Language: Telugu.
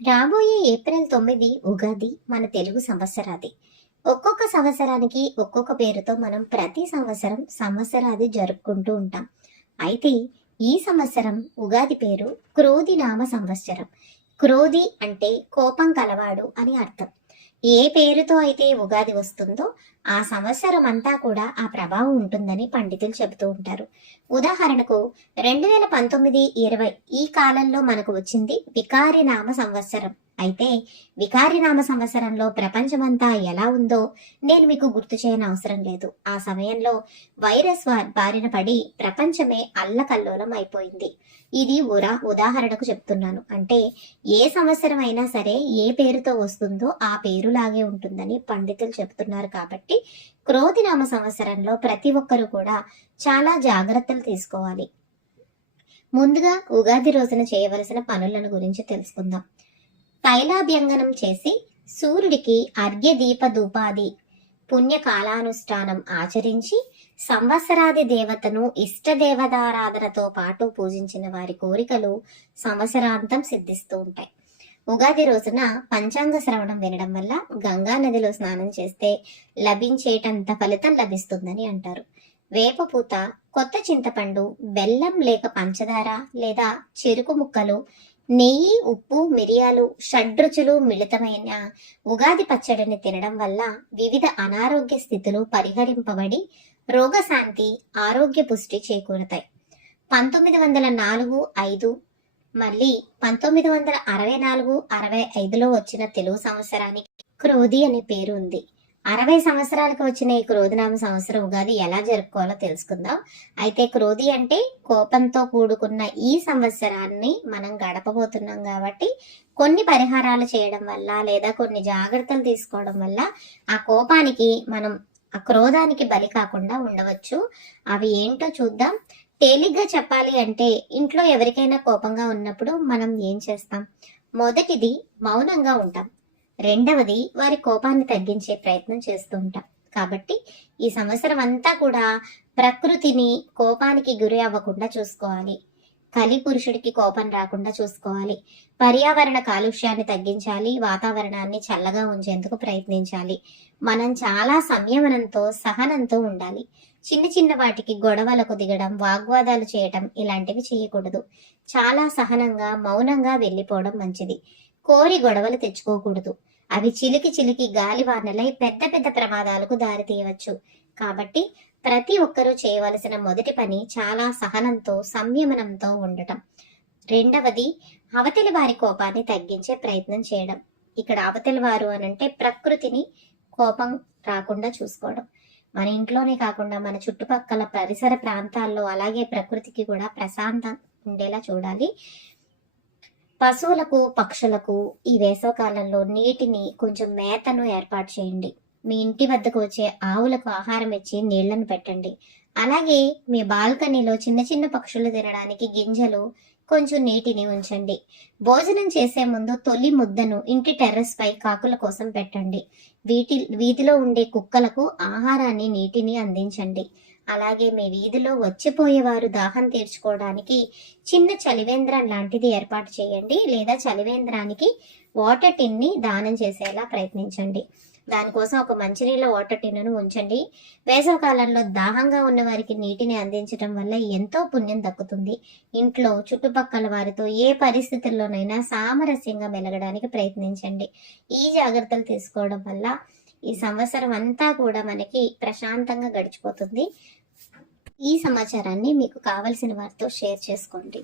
రాబోయే ఏప్రిల్ తొమ్మిది ఉగాది మన తెలుగు సంవత్సరాది. ఒక్కొక్క సంవత్సరానికి ఒక్కొక్క పేరుతో మనం ప్రతి సంవత్సరం సంవత్సరాది జరుపుకుంటూ ఉంటాం. అయితే ఈ సంవత్సరం ఉగాది పేరు క్రోధి నామ సంవత్సరం. క్రోధి అంటే కోపం కలవాడు అని అర్థం. ఏ పేరుతో అయితే ఉగాది వస్తుందో ఆ సంవత్సరం అంతా కూడా ఆ ప్రభావం ఉంటుందని పండితులు చెబుతూ ఉంటారు. ఉదాహరణకు రెండు వేల పంతొమ్మిది ఇరవై ఈ కాలంలో మనకు వచ్చింది వికారి నామ సంవత్సరం. అయితే వికారినామ సంవత్సరంలో ప్రపంచమంతా ఎలా ఉందో నేను మీకు గుర్తు చేయని అవసరం లేదు. ఆ సమయంలో వైరస్ బారిన పడి ప్రపంచమే అల్లకల్లోలం అయిపోయింది. ఇది ఉరా ఉదాహరణకు చెప్తున్నాను. అంటే ఏ సంవత్సరం అయినా సరే ఏ పేరుతో వస్తుందో ఆ పేరులాగే ఉంటుందని పండితులు చెప్తున్నారు కాబట్టి క్రోధినామ సంవత్సరంలో ప్రతి ఒక్కరూ కూడా చాలా జాగ్రత్తలు తీసుకోవాలి. ముందుగా ఉగాది రోజున చేయవలసిన పనులను గురించి తెలుసుకుందాం. తైలాభ్యంగనం చేసి సూర్యుడికి అర్ఘ్య దీప పుణ్య కాలానుష్ఠానం ఆచరించి సంవత్సరాది దేవతను ఇష్టదేవతారాధనతో పాటు పూజించిన వారి కోరికలు సంవత్సరాంతం సిద్ధిస్తూ ఉంటాయి. ఉగాది రోజున పంచాంగ శ్రవణం వినడం వల్ల గంగా నదిలో స్నానం చేస్తే లభించేటంత ఫలితం లభిస్తుందని అంటారు. వేపపూత కొత్త చింతపండు బెల్లం లేక పంచదార లేదా చెరుకు ముక్కలు నెయ్యి ఉప్పు మిరియాలు షడ్రుచులు మిళితమైన ఉగాది పచ్చడిని తినడం వల్ల వివిధ అనారోగ్య స్థితులు పరిహరింపబడి రోగశాంతి ఆరోగ్య పుష్టి చేకూరుతాయి. పంతొమ్మిది వందల నాలుగు ఐదు మళ్ళీ పంతొమ్మిది వందల అరవై నాలుగు అరవై ఐదులో వచ్చిన తెలుగు సంవత్సరానికి క్రోధి అనే పేరు ఉంది. అరవై సంవత్సరాలకు వచ్చిన ఈ క్రోధినామ సంవత్సరం ఉగాది ఎలా జరుపుకోవాలో తెలుసుకుందాం. అయితే క్రోధి అంటే కోపంతో కూడుకున్న ఈ సంవత్సరాన్ని మనం గడపబోతున్నాం కాబట్టి కొన్ని పరిహారాలు చేయడం వల్ల లేదా కొన్ని జాగ్రత్తలు తీసుకోవడం వల్ల ఆ కోపానికి మనం ఆ క్రోధానికి బలి కాకుండా ఉండవచ్చు. అవి ఏంటో చూద్దాం. తేలిగ్గా చెప్పాలి అంటే ఇంట్లో ఎవరికైనా కోపంగా ఉన్నప్పుడు మనం ఏం చేస్తాం? మొదటిది మౌనంగా ఉంటాం. రెండవది వారి కోపాన్ని తగ్గించే ప్రయత్నం చేస్తూ ఉంటాం. కాబట్టి ఈ సంవత్సరం అంతా కూడా ప్రకృతిని కోపానికి గురి అవ్వకుండా చూసుకోవాలి. కలి పురుషుడికి కోపం రాకుండా చూసుకోవాలి. పర్యావరణ కాలుష్యాన్ని తగ్గించాలి. వాతావరణాన్ని చల్లగా ఉంచేందుకు ప్రయత్నించాలి. మనం చాలా సంయమనంతో సహనంతో ఉండాలి. చిన్న చిన్న వాటికి గొడవలకు దిగడం వాగ్వాదాలు చేయటం ఇలాంటివి చేయకూడదు. చాలా సహనంగా మౌనంగా వెళ్ళిపోవడం మంచిది. కోరి గొడవలు తెచ్చుకోకూడదు. అవి చిలికి చిలికి గాలివానలై పెద్ద పెద్ద ప్రమాదాలకు దారితీయవచ్చు. కాబట్టి ప్రతి ఒక్కరూ చేయవలసిన మొదటి పని చాలా సహనంతో సంయమనంతో ఉండటం. రెండవది అవతలి వారి కోపాన్ని తగ్గించే ప్రయత్నం చేయడం. ఇక్కడ అవతలి వారు అనంటే ప్రకృతిని కోపం రాకుండా చూసుకోవడం. మన ఇంట్లోనే కాకుండా మన చుట్టుపక్కల పరిసర ప్రాంతాల్లో అలాగే ప్రకృతికి కూడా ప్రశాంతం ఉండేలా చూడాలి. పశువులకు పక్షులకు ఈ వేసవకాలంలో నీటిని కొంచెం మేతను ఏర్పాటు చేయండి. మీ ఇంటి వద్దకు వచ్చే ఆవులకు ఆహారం ఇచ్చి నీళ్ళను పెట్టండి. అలాగే మీ బాల్కనీలో చిన్న చిన్న పక్షులు తినడానికి గింజలు కొంచెం నీటిని ఉంచండి. భోజనం చేసే ముందు తొలి ముద్దను ఇంటి టెర్రస్ పై కాకుల కోసం పెట్టండి. వీటి వీధిలో ఉండే కుక్కలకు ఆహారాన్ని నీటిని అందించండి. అలాగే మీ వీధిలో వచ్చిపోయేవారు దాహం తీర్చుకోవడానికి చిన్న చలివేంద్రం లాంటిది ఏర్పాటు చేయండి లేదా చలివేంద్రానికి వాటర్ టిన్ని దానం చేసేలా ప్రయత్నించండి. దానికోసం ఒక మంచినీళ్ళ వాటర్ టిన్నును ఉంచండి. వేసవకాలంలో దాహంగా ఉన్న వారికి నీటిని అందించడం వల్ల ఎంతో పుణ్యం దక్కుతుంది. ఇంట్లో చుట్టుపక్కల వారితో ఏ పరిస్థితుల్లోనైనా సామరస్యంగా మెలగడానికి ప్రయత్నించండి. ఈ జాగ్రత్తలు తీసుకోవడం వల్ల ఈ సంవత్సరం అంతా కూడా మనకి ప్రశాంతంగా గడిచిపోతుంది. ఈ సమాచారాన్ని మీకు కావలసిన వారితో షేర్ చేసుకోండి.